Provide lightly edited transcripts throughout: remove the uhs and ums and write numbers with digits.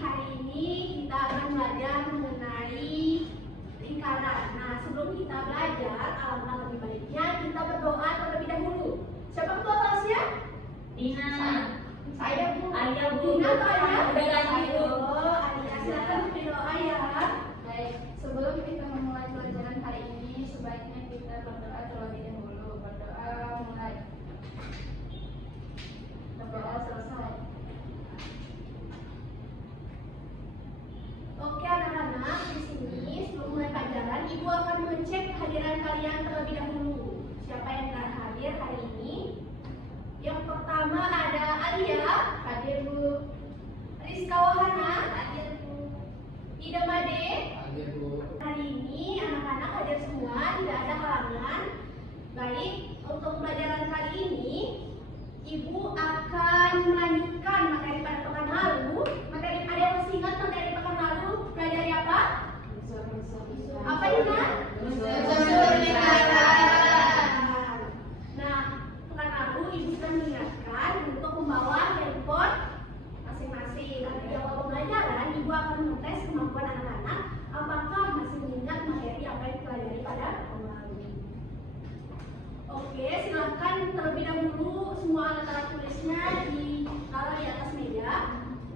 hari ini kita akan belajar mengenai lingkaran. Nah, sebelum kita belajar, alangkah lebih baiknya kita berdoa terlebih dahulu. Siapa ketua kelasnya? Dina. Saya Bu. Alia Bu. Dina atau Alia? Udah lagi Bu. Alia, silakan berdoa ya. Baik, sebelum kita memulai pelajaran hari ini, sebaiknya kita berdoa terlebih dahulu. Berdoa mulai. Berdoa selesai. Oke anak-anak, di sini sebelum mulai pelajaran, Ibu akan mengecek kehadiran kalian terlebih dahulu. Siapa yang akan hadir hari ini? Yang pertama ada Alia, hadir Bu. Rizka Wahana, hadir Bu. Ida Made, Hadir Bu. hari ini anak-anak hadir semua, tidak ada halangan. Baik, untuk pelajaran kali ini, Ibu akan melanjutkan materi pada pekan lalu. Materi ada yang masih ingat materi pekan lalu pelajari apa? Apa Dina? Unsur lingkaran. Nah, pekan lalu Ibu sudah mengingatkan untuk membawa handphone masing-masing. Nanti di awal pembelajaran Ibu akan mengetes kemampuan anak-anak apakah masih mengingat materi apa yang dipelajari pada pekan lalu. Oke, silahkan terlebih dahulu semua alat-alat tulisnya ditaruh di atas meja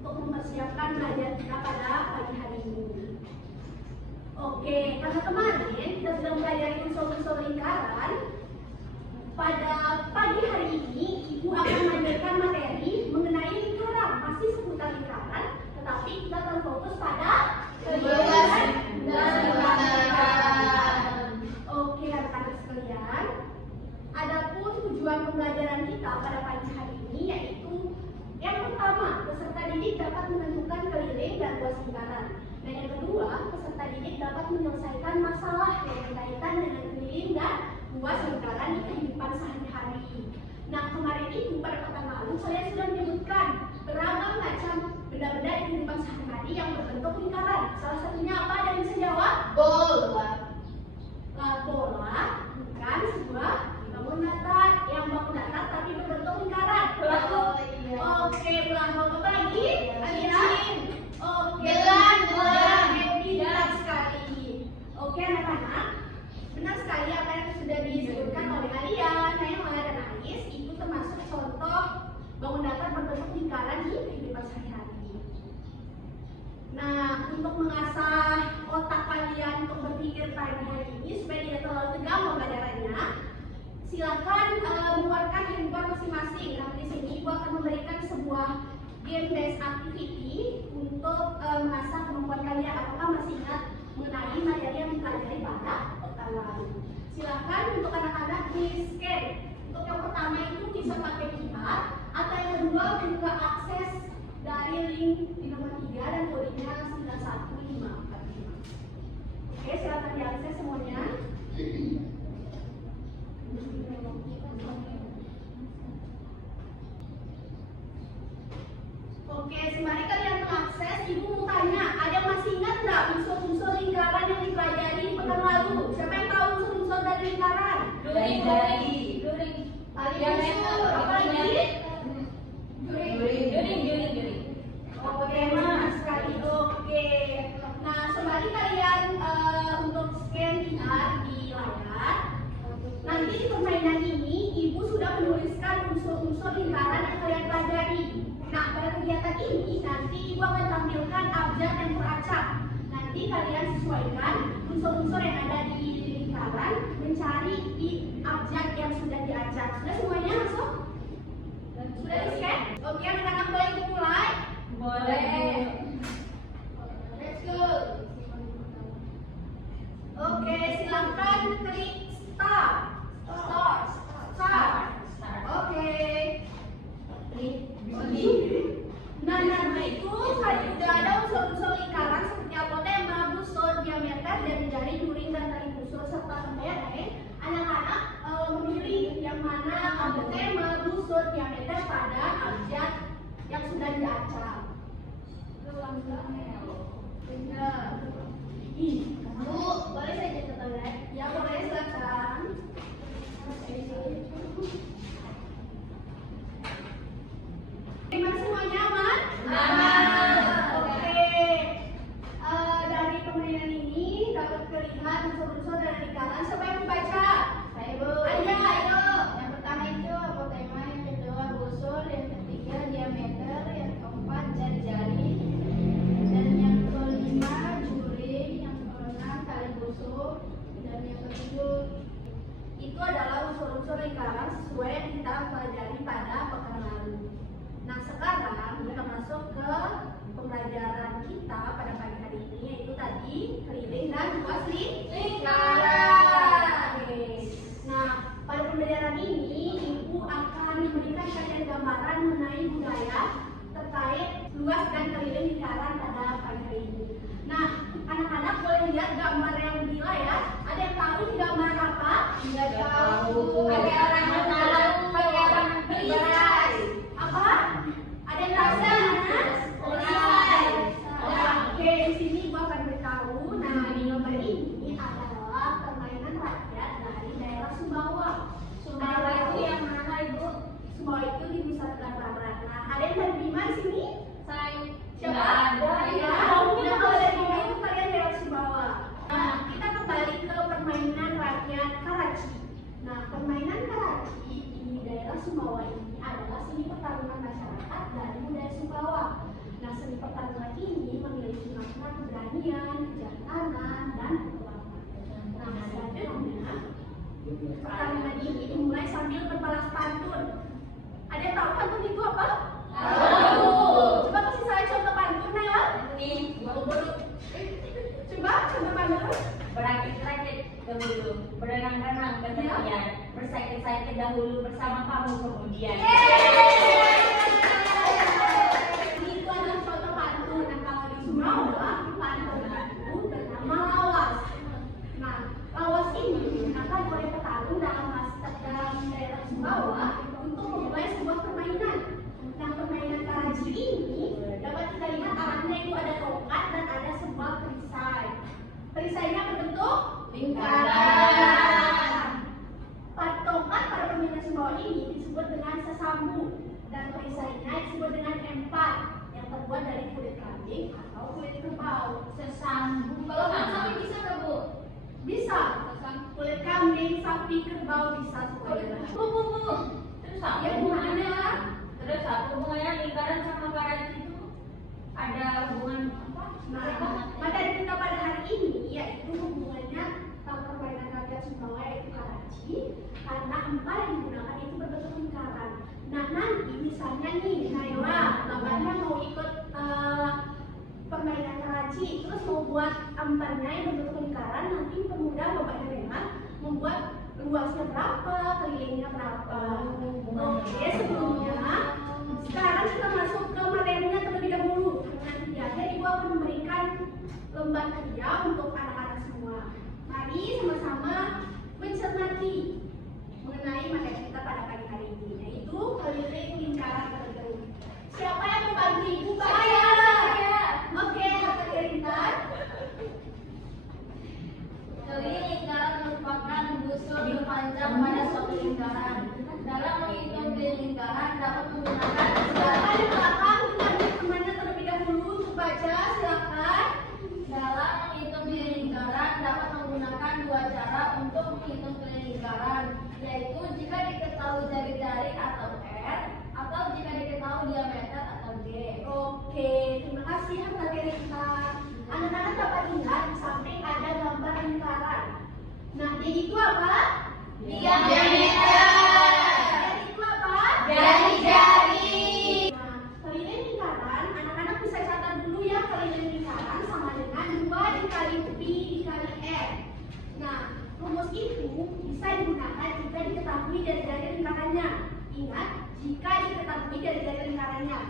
untuk mempersiapkan belajar kita pada pagi hari ini. Oke, karena kemarin kita sudah mempelajari unsur-unsur lingkaran, pada pagi hari ini Ibu akan melanjutkan materi mengenai lingkaran, masih seputar lingkaran, tetapi kita akan fokus pada Luas dan lingkaran. Oke, anak-anak sekalian. Adapun tujuan pembelajaran kita pada pagi hari ini yaitu yang pertama, peserta didik dapat menentukan keliling dan luas lingkaran. Dan yang kedua, peserta didik dapat menyelesaikan masalah yang berkaitan dengan keliling dan luas lingkaran di kehidupan sehari-hari. Nah, kemarin itu pada pekan lalu saya sudah menyebutkan beragam macam benda-benda di kehidupan sehari-hari yang berbentuk lingkaran. Salah satunya apa? Ada yang bisa jawab? Bola. Bola bukan sebuah bangun datar, yang bangun datar tapi berbentuk lingkaran. Oke, belah apa lagi? Alina? Oke, Gelang. benar sekali. Oke anak-anak, benar sekali apa yang sudah disebutkan oleh Alia, Naima, dan Ais. Itu termasuk contoh bangun datar berbentuk lingkaran di kehidupan sehari-hari. Nah, untuk mengasah otak kalian untuk berpikir pagi hari ini supaya tidak terlalu tegang pembelajarannya, silakan mengeluarkan handphone masing-masing. Nah, di sini Ibu akan memberikan sebuah game-based activity untuk mengasah kemampuan kalian. Apakah masih ingat mengenai materi yang dipelajari pada pekan lalu? Silakan untuk anak-anak di scan. Untuk yang pertama itu bisa pakai QR, atau yang kedua juga akses dari link di nomor 3 dan kodenya 91545. Oke, silakan diakses semuanya. Oke, sembari kalian mengakses, Ibu mau tanya, ada yang masih ingat nggak unsur-unsur lingkaran yang dipelajari di pekan lalu? Siapa yang tahu unsur-unsur dari lingkaran? During. Apa lagi? During. Oke, mas sekali. Oke. Nah, sembari kalian untuk scan QR di layar, nanti di permainan ini Ibu sudah menuliskan unsur-unsur lingkaran yang kalian pelajari. Nah, pada kegiatan ini nanti Ibu akan tampilkan abjad dan peracak. Nanti kalian sesuaikan unsur-unsur yang ada di lingkaran, mencari di abjad yang sudah diacak. Sudah semuanya masuk? Sudah di-scan? Oke, anak-anak boleh mulai? Boleh. Let's go. Oke, silakan klik start. Start. Oke. Nah, itu sudah ada unsur-unsur lingkaran seperti apotema, busur, diameter, jari-jari, during, dan tali busur serta pembedain. Anak-anak memilih yang mana apotema, busur, diameter pada abjad yang sudah diacak. Bu, boleh saya jadi tetangga? Ya, boleh, silakan. Gimana semuanya aman? Aman. Oke. pertanian, kejahatan, dan petualangan. Nah, selanjutnya pertandingan ini dimulai sambil berbalas pantun. Ada yang tahu pantun itu apa? Tahu. Coba kasih saya contoh pantun ya. Nih, Coba contoh pantun. berakit-rakit dahulu, berenang-renang ke tepian, bersakit-sakit dahulu bersama kamu kemudian. Itu adalah contoh pantun. Nah, kalau di Sumbawa, pantun itu bernama lawas. Nah, lawas ini digunakan oleh petarung dalam daerah Sumbawa untuk memulai sebuah permainan. Nah, permainan karaji ini dapat kita lihat alatnya itu ada tongkat dan ada sebuah perisai. Perisainya berbentuk Lingkaran. Tongkat pada permainan Sumbawa ini disebut dengan sesambu dan perisainya disebut dengan empat yang terbuat dari kulit kambing atau kulit kerbau. Sesambu. Kalau nggak sapi bisa nggak, Bu? Bisa kulit kambing, sapi, kerbau bisa semuanya. Bu. Terus apa Ya, hubungannya? gimana? Terus apa hubungannya lingkaran sama karaji itu? Ada hubungan apa? Nah, materi kita pada hari ini yaitu hubungannya permainan rakyat Sumbawa yaitu karaji, karena empal yang digunakan itu berbentuk lingkaran. Nah, nanti misalnya nih Naila, bapaknya mau ikut permainan karaji, terus mau buat empalnya yang berbentuk lingkaran, nanti pemuda bapaknya Naila membuat luasnya berapa, kelilingnya berapa. Oke, sebelumnya sekarang kita masuk ke materinya terlebih dahulu. Nanti di akhir Ibu akan memberikan lembar kerja untuk anak-anak semua. Mari sama-sama mencermati mengenai materi kita pada pagi hari ini, yaitu keliling lingkaran terlebih dahulu. Siapa yang membantu Ibu? Saya. Oke, Kak Rintar. Keliling lingkaran merupakan busur berpanjang pada suatu lingkaran. Dalam menghitung keliling lingkaran dapat menggunakan Silakan di belakang kita beri temannya terlebih dahulu untuk baca. Silakan. dalam menghitung keliling lingkaran dapat menggunakan dua cara untuk menghitung keliling lingkaran, yaitu jika diketahui jari-jari atau R, atau jika diketahui diameter atau G. Oke, terima kasih Kak Rinta. Anak-anak dapat lihat di samping ada gambar lingkaran. Nah, D itu apa? Diameter. R itu apa? Jari-jari. Nah, keliling lingkaran, anak-anak bisa catat dulu ya, keliling lingkaran sama dengan 2 dikali pi dikali R. Nah, rumus itu bisa digunakan jika diketahui jari-jari lingkarannya. Ingat, jika diketahui jari-jari lingkarannya.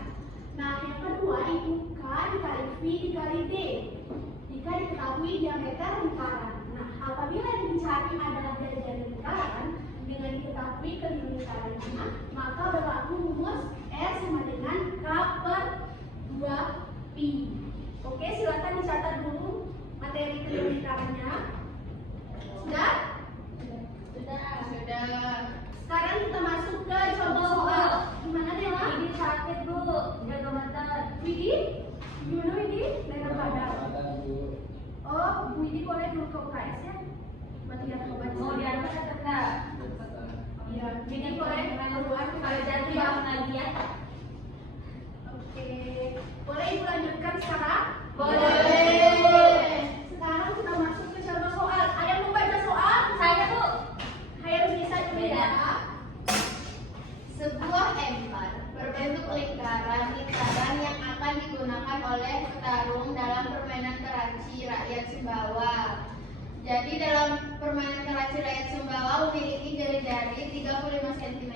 Nah, yang kedua itu K dikali V dikali D. Jika diketahui diameter lingkaran. Nah, apabila yang dicari adalah jari-jari lingkaran dengan diketahui keliling lingkarannya, maka berlaku rumus R sama dengan K per 2 pi. Oke, silakan dicatat dulu materi keliling lingkarannya. Sudah? Sudah. Sekarang kita masuk ke contoh soal. Gimana Nela? Ini sakit bu, udah gemetar. Widi? Gimana Widi? Daerah badan. Oh, Widi boleh dulu ke UKS ya? Latihan obat. Mau diantar ke kakak? Iya, Widi boleh keluar ke Kalau jatuh bangun lagi ya. Oke, boleh Ibu lanjutkan sekarang? Boleh. Sekarang kita masuk ke contoh soal. Ada yang mau baca soal? Saya bu. Harus bisa dulu ya. Sebuah empal berbentuk lingkaran yang akan digunakan oleh petarung dalam permainan karaji rakyat Sumbawa. Jadi dalam permainan karaji rakyat Sumbawa memiliki jari-jari 35 cm.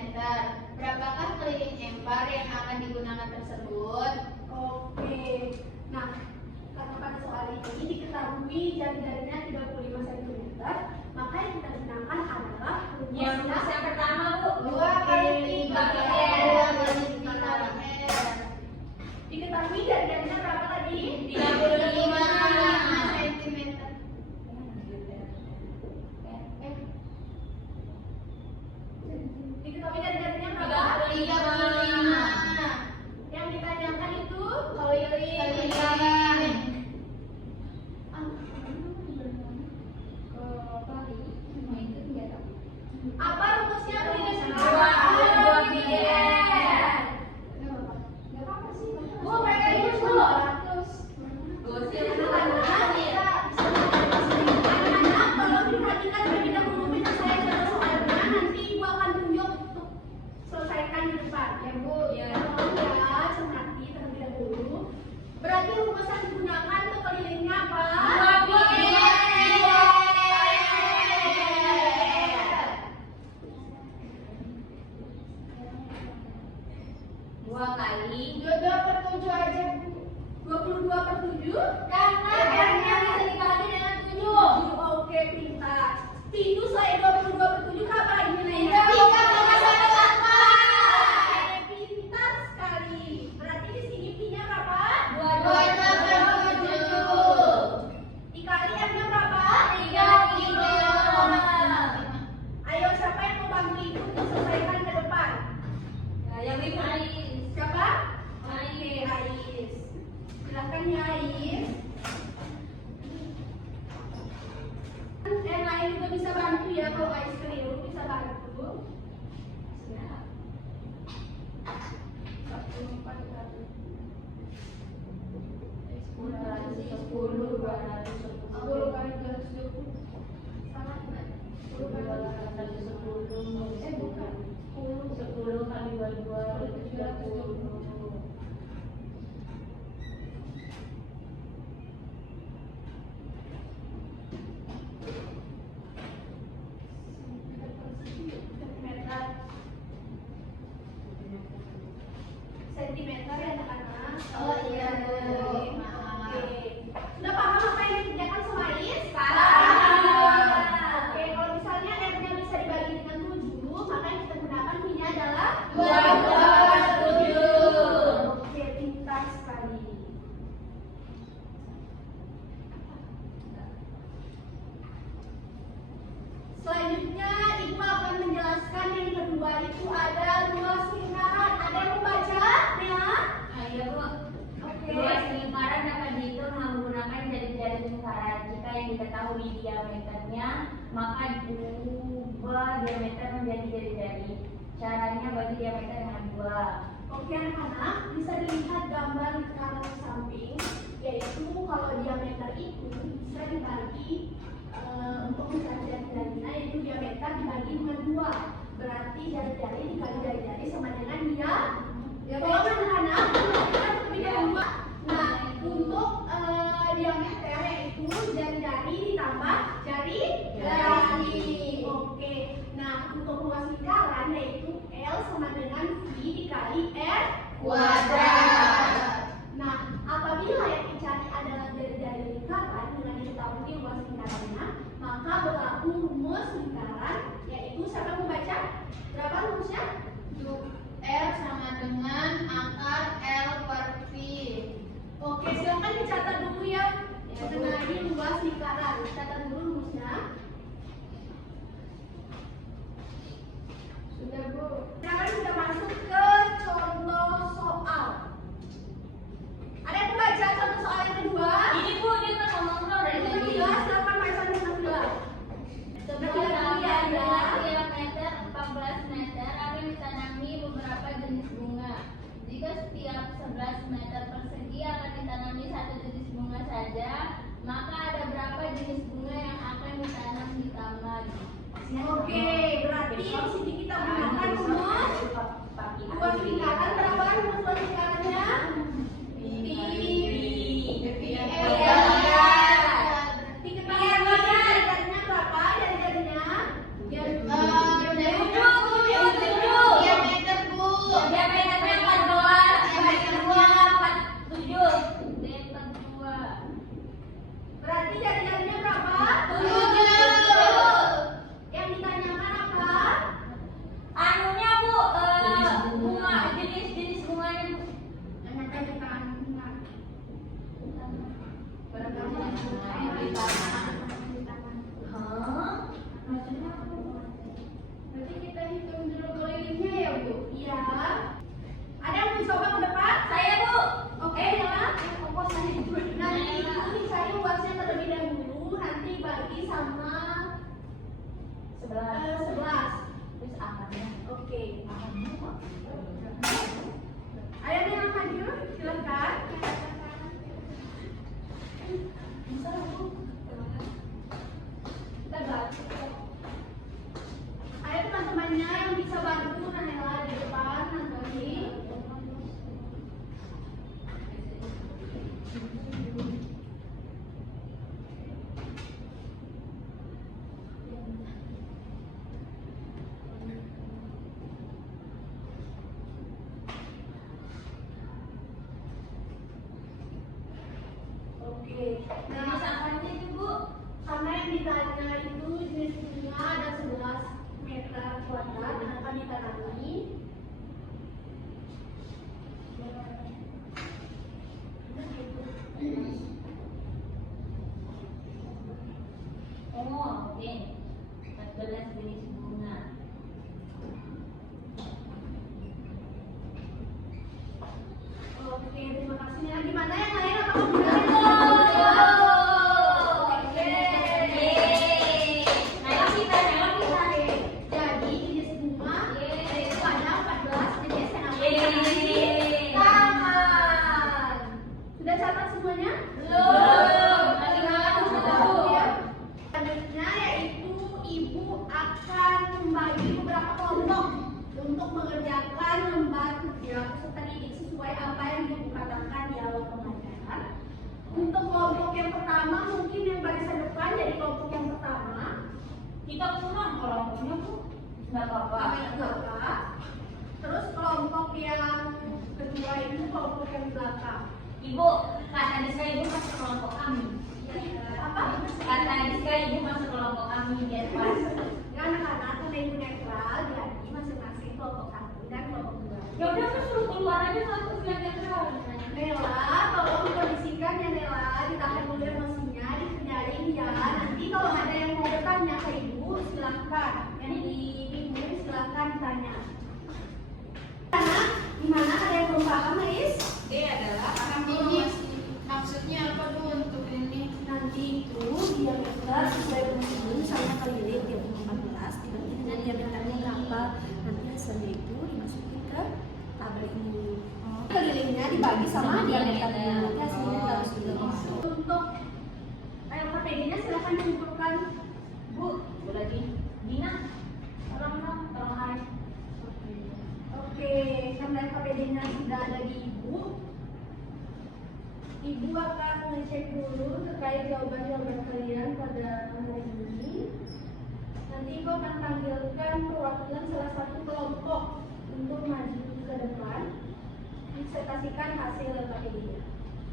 Berapakah keliling empal yang akan digunakan tersebut? Oke. Nah, karena pada soal ini diketahui jari-jarinya 35 cm, maka yang kita gunakan adalah Yang rumus yang pertama bu. 2 kali 3 R. Diketahui jari-jarinya berapa tadi? 35 cm. Diketahui jari-jarinya berapa? 35. Yang ditanyakan itu Keliling. apa rumusnya keliling Dua kali 2 pi R. Bu, mereka itu rumus yang digunakan untuk kelilingnya apa? 2pi. Dua kali 22/7 aja, Bu. 22/7 karena R-nya bisa dibagi dengan 7. Oke, pintar. 7 selain 22/7 apa lagi nilainya? 3,18. Pintar sekali. Berarti di sini pi-nya berapa? 22/7. Dikali M-nya berapa? 3. Ayo, siapa yang mau bantu ibu untuk selesaikan ke depan? Nah, yang ini Ais. Siapa? Ais. Oke, Ais. Silahkan ya, Ais. Yang lain juga bisa bantu ya, kalau Ais keliru bisa bantu. Siap. 10 kali 220. Salah nggak? 10 Bukan. 10 kali 22 30. Sentimeter ya anak-anak. Oh, iya, Bu. Oke. Sudah paham apa yang dikerjakan sama Ais? Paham. Oke, kalau misalnya R-nya bisa dibagi dengan 7, maka yang kita gunakan pi-nya adalah 2/7. Oke, pintar sekali. Selanjutnya, Ibu akan menjelaskan yang kedua itu ada luas lingkaran. Ada yang membaca? Nela? Ayo, Bu. Oke. Luas lingkaran dapat dihitung menggunakan jari-jari lingkaran. Jika yang diketahui diameternya, maka ubah diameter menjadi jari-jari. Caranya bagi diameter dengan 2. Oke anak-anak, bisa dilihat gambar lingkaran di samping, yaitu kalau diameter itu bisa dibagi untuk mencari jari-jarinya, yaitu diameter dibagi dengan 2. Berarti jari-jari dikali jari-jari sama dengan dia. Ya, kalau anak-anak kita lebih dahulu. Nah, untuk diameter yaitu jari-jari ditambah jari-jari. Oke. Nah, untuk luas lingkaran yaitu L sama dengan V dikali R kuadrat. Nah, apabila yang dicari adalah jari-jari lingkaran dengan diketahui luas lingkarannya, maka berlaku rumus lingkaran, yaitu siapa yang membaca? Berapa rumusnya? R sama dengan akar L per V. Oke, silakan dicatat dulu ya mengenai luas lingkaran. Catat dulu rumusnya. Sudah, Bu. Sekarang kita masuk ke contoh soal. Ada yang membaca contoh soal yang kedua? Ini, Bu, dia kan ngomong dari Yang tadi. kedua, silakan baca yang kedua. Sebuah diameter 14 meter akan ditanami beberapa jenis bunga. Jika setiap 11 meter persegi akan ditanami satu jenis bunga saja, maka ada berapa jenis bunga yang akan ditanam di taman? Oke, berarti di sini kita gunakan rumus luas lingkaran. Berapa rumus luas lingkarannya? Jari-jarinya berapa? Jari-jarinya? Diameter, Bu. Diameternya 14, diameternya 47. Diameter 2. Berarti jari-jarinya berapa? 7. Yang ditanyakan apa? Anunya, Bu, bunga, jenis-jenis bunganya, Bu. Hah? Maksudnya apa, Bu? Berarti kita hitung dulu kelilingnya ya, Bu. Iya. Ada yang mau coba ke depan? Saya, Bu. Oke, ya. Nanti itu dicari luasnya terlebih dahulu, nanti bagi sama 11. Terus akarnya. Oke. Akarnya apa? Ada yang maju? Silakan. Kita bantu. Ayo teman-temannya yang bisa bantu Nanela di depan, Antoni. Oke. Jenis Nah, apanya itu, Bu? karena yang ditanya itu jenis bunga ada 11 meter kuadrat yang akan ditanami. Oh, oke. 14 jenis bunga. Oke, terima kasih. Nah, gimana yang lain? Apakah benar? Oke. Jadi jenis bunga itu ada 14 jenis yang akan ditanami di taman. Sudah catat semuanya? Selanjutnya yaitu ibu akan membagi beberapa kelompok untuk mengerjakan lembar kerja peserta didik sesuai apa yang ibu katakan di awal pembelajaran. Untuk kelompok yang pertama mungkin yang barisan depan jadi kelompok yang pertama. Kita pulang kelompoknya, Bu. Enggak apa-apa. Apa? Terus kelompok yang kedua itu kelompok yang belakang. Ibu, kata Diska ibu masuk kelompok kami. Apa? Kata Diska ibu masuk kelompok kami biar pas. Ya anak-anak karena ibu netral jadi masing-masing kelompok satu dan kelompok dua. Ya udah aku suruh keluar aja satu biar netral. Nela, tolong dikondisikan ya Nela, ditahan dulu emosinya, dikerjain ya. Nanti kalau ada yang mau bertanya ke ibu, silahkan. Yang dibimbing silahkan ditanya. Karena gimana ada yang belum paham, Ais? D adalah ini maksudnya apa Bu untuk ini? Nanti itu diameter sesuai dengan sama keliling dia 14 dibagi dengan diameternya berapa. Nanti hasilnya itu dimasukin ke tabel ini. Kelilingnya dibagi sama diameternya. Nanti hasilnya harus dimasuk. Untuk LKPD-nya silahkan dikumpulkan, Bu. Boleh di Dina. Tolong Hai. Oke, karena LKPD-nya sudah ada di Ibu. Ibu akan mengecek dulu terkait jawaban-jawaban kalian pada hari ini. Nanti Ibu akan panggilkan perwakilan salah satu kelompok untuk maju ke depan. Disertasikan hasil LKPD-nya.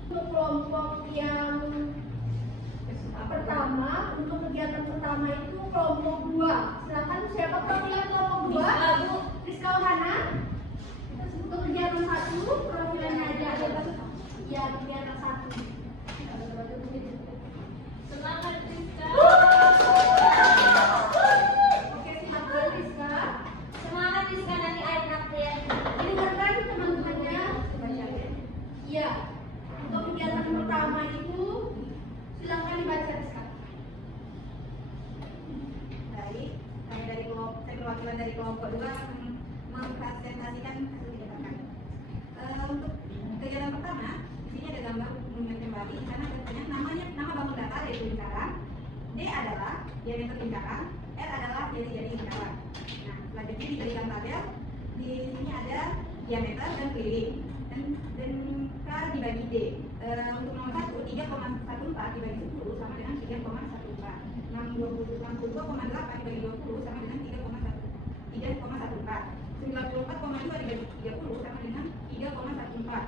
Untuk kelompok yang pertama, untuk kegiatan pertama itu kelompok 2. Silakan siapa perwakilan kelompok 2? Bu. Rizka Ohana. Untuk kegiatan 1, perwakilannya aja. Ya, kegiatan 1. Semangat Diska. Oke, silakan Rizka. Semangat Diska nanti enak ya. Dengarkan teman-temannya. Iya. Untuk kegiatan pertama itu silakan dibaca Rizka. Baik, saya perwakilan dari kelompok 2 mempresentasikan hasil kegiatan. Untuk kegiatan pertama, di sini ada gambar mengingat kembali, di sana ada nama bangun datar yaitu lingkaran, D adalah diameter lingkaran, R adalah jari-jari lingkaran. Nah, selanjutnya diberikan tabel, di sini ada diameter dan keliling, dan K dibagi D. Untuk nomor 1, 3,14 dibagi 10 sama dengan 3,14. 62,8 dibagi 20 sama dengan 3,14. 94,2 dibagi 30 sama dengan 3,14.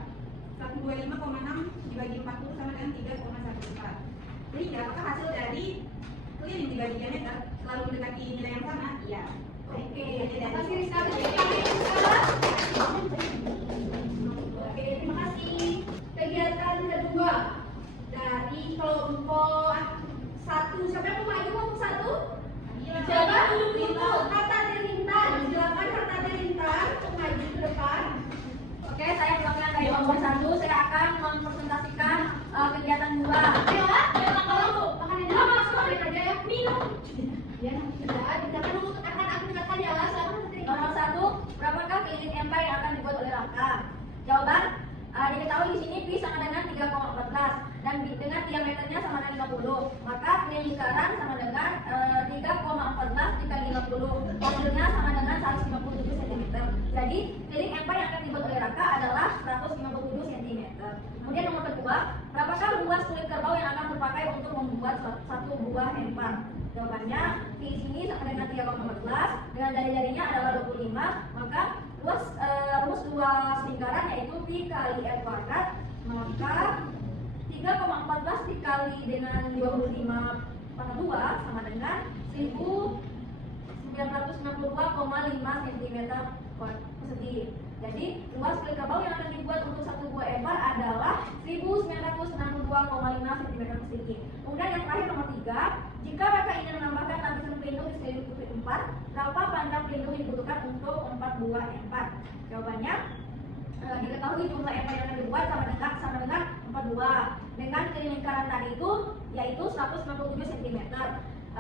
125,6 dibagi 40 sama dengan 3,14. Sehingga apakah hasil dari keliling dibagi diameter selalu mendekati nilai yang sama? Iya. Oke, terima kasih Rizka. Oke, terima kasih. Kegiatan kedua dari kelompok 1. Siapa yang mau maju kelompok 1? Siapa? Kata Delintan. Silakan Kata Delintan maju ke depan. Oke, saya perwakilan dari kelompok 1. Saya akan mempresentasikan kegiatan 2. Bella, kalau makan ini masuk aja ya. Minum. Ya, sudah. Jangan nunggu akan aku katakan ya. Nomor 1, berapakah keliling empire yang akan dibuat oleh Raka? Jawaban, diketahui di sini Pi sama dengan 3,14 dan dengan diameternya sama dengan 50. Maka keliling lingkaran sama dengan 3,14 dikali 50. Hasilnya sama dengan 157 cm. Jadi keliling empire yang akan dibuat oleh Raka adalah 157 cm. Kemudian nomor kedua, berapakah luas kulit kerbau yang akan terpakai untuk membuat satu buah empar? Jawabannya di sini sama dengan 3,14 dengan jari-jarinya adalah 25, maka rumus luas lingkaran yaitu Pi kali R kuadrat, maka 3,14 3,14 dikali dengan 25/2 sama dengan 1962,5 cm persegi. Jadi luas kulit kabau yang akan dibuat untuk satu buah empar adalah 1962,5 cm persegi. Kemudian yang terakhir nomor 3, jika mereka ingin menambahkan lapisan pelindung di sekeliling kulit empar, berapa panjang pelindung yang dibutuhkan untuk 4 buah empar? Jawabannya diketahui jumlah empar yang akan dibuat sama dengan 4 buah. Dengan lingkaran tadi itu yaitu 197 cm.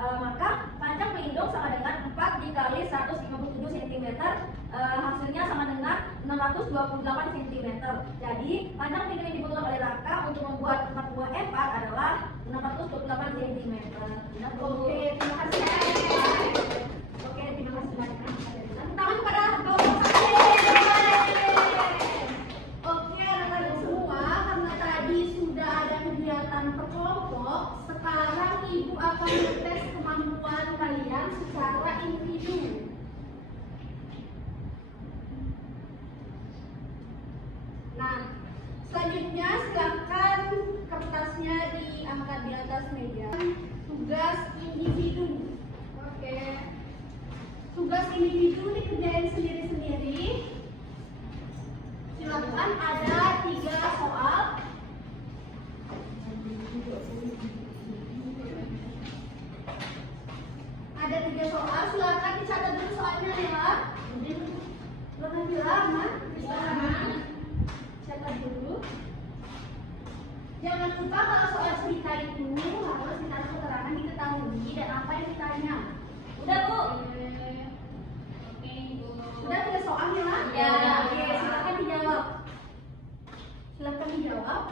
Maka panjang pelindung sama dengan 4 dikali 157 cm, hasilnya sama dengan 628 cm. Jadi panjang pelindung yang dibutuhkan oleh Raka untuk membuat 4 buah empar adalah 628 cm. Oke, terima kasih. Oke, terima kasih banyak. Tepuk tangan kepada kelompok 1. Oke, anak-anak semua, karena tadi sudah ada kegiatan per kelompok, sekarang Ibu akan mengetes kemampuan kalian secara individu. Nah, selanjutnya silakan kertasnya diangkat di atas meja. Tugas individu. Oke. Tugas individu dikerjain sendiri-sendiri. Silakan, ada 3 soal. Ada 3 soal, silakan dicatat dulu soalnya ya. Jangan bilang, catat dulu. Jangan lupa kalau soal cerita itu harus ditaruh keterangan diketahui dan apa yang ditanya. Udah Bu? Oke, Bu. Udah 3 soalnya lah? Ya. Oke, silakan dijawab. Silakan dijawab.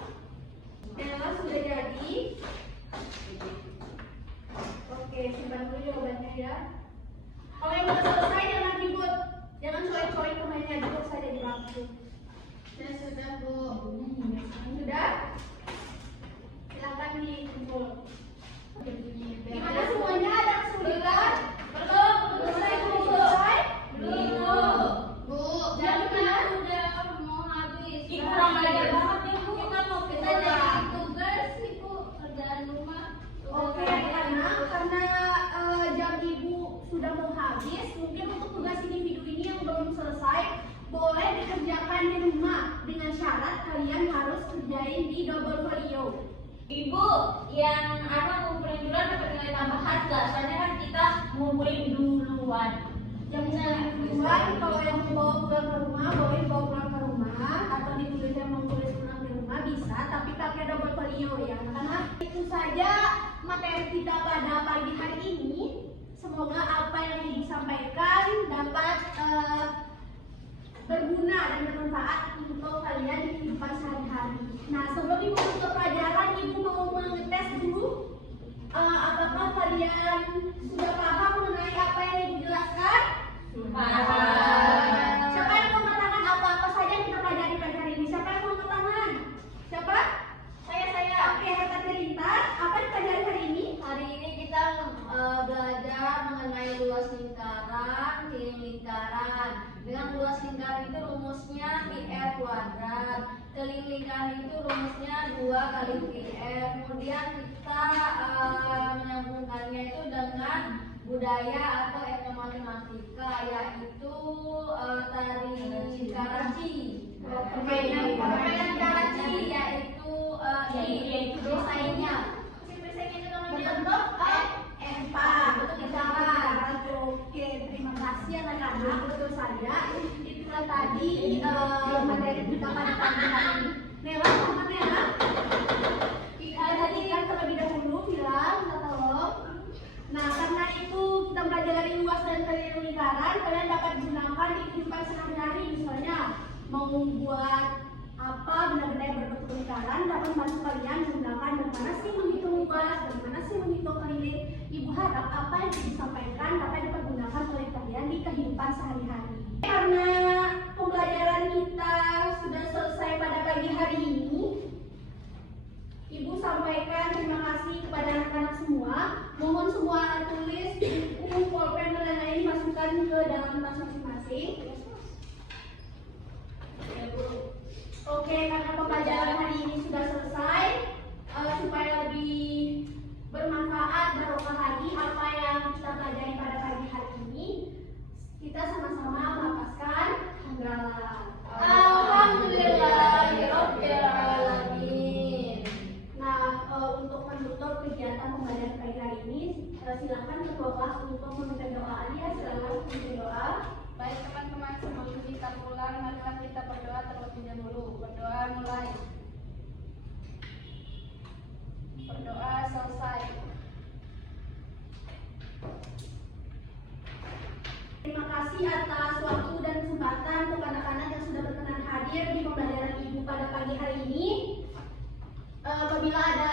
Nela sudah jadi. Oke, simpan dulu jawabannya ya. Kalau yang udah selesai jangan ribut. Jangan coek-coek ke mainnya, duduk saja di bangku. Saya sudah, Bu. Sudah? Silakan dikumpul. Gimana semuanya, ada kesulitan? Belum Selesai belum selesai? Belum. Bu, Jadi gimana? Udah mau habis. Ih, kurang ajar banget nih, Bu. Kita mau Kita jadi jadi tugas Ibu kerjaan rumah. Oke, anak-anak, karena jam ibu sudah mau habis, mungkin untuk tugas individu ini yang belum selesai, boleh dikerjakan di rumah dengan syarat kalian harus kerjain di double folio. Ibu, yang ngumpulin duluan dapat nilai tambahan nggak? Soalnya kan kita ngumpulin duluan. Yang duluan, kalau yang mau bawa pulang ke rumah, boleh bawa pulang ke rumah, atau ditulis yang mau tulis pulang di rumah bisa, tapi pakai double folio ya. Karena itu saja materi kita pada pagi hari ini. Semoga apa yang ibu sampaikan dapat berguna dan bermanfaat untuk kalian di kehidupan sehari-hari. Nah, sebelum ibu masuk ke pelajaran, ibu mau mengetes dulu apakah kalian sudah paham mengenai apa yang ibu jelaskan? Paham. Siapa yang mau mengatakan apa-apa saja yang kita pelajari pada hari ini? Siapa yang mau angkat tangan? Siapa? Saya. Oke, Raka Terlintas. Apa yang dipelajari hari ini? Hari ini kita belajar mengenai luas lingkaran, keliling lingkaran. Dengan luas lingkaran itu rumusnya πr kuadrat. Keliling lingkaran itu rumusnya 2 kali πr. Kemudian kita menyambungkannya itu dengan budaya atau ilmu matematika, yaitu tari Karachi. Permainan Karachi yaitu desainnya. Desainnya itu namanya bentuk Empar. bentuk lingkaran. Oke, terima kasih anak-anak. Betul saja. Itulah tadi materi kita pada pagi hari ini. Nela, sama Nela. Tadi kan terlebih dahulu bilang, minta tolong. Nah, karena itu kita belajar dari luas dan keliling lingkaran, kalian dapat gunakan di kehidupan sehari-hari. Misalnya mau membuat apa benda-benda yang berbentuk lingkaran dapat membantu kalian menggunakan bagaimana sih menghitung luas, bagaimana sih menghitung keliling. Ibu harap apa yang disampaikan dapat dipergunakan oleh kalian di kehidupan sehari-hari. Karena pembelajaran kita sudah selesai pada pagi hari ini, Ibu sampaikan terima kasih kepada anak-anak semua. Mohon semua alat tulis, buku, pulpen, dan lain-lain dimasukkan ke dalam tas masing-masing. Oke, karena pembelajaran hari ini sudah selesai, supaya lebih bermanfaat, barokah lagi apa yang kita pelajari pada pagi hari ini, kita sama-sama melapaskan hamdalah. Alhamdulillahirabbil alamin. Nah, untuk menutup kegiatan pembelajaran pagi hari ini, silakan ketua kelas untuk memimpin doa. Ya, silakan memimpin doa. Baik teman-teman, sebelum kita pulang, marilah kita berdoa terlebih dahulu. Berdoa mulai. Berdoa selesai. Terima kasih atas waktu dan kesempatan untuk anak-anak yang sudah berkenan hadir di pembelajaran ibu pada pagi hari ini. Apabila ada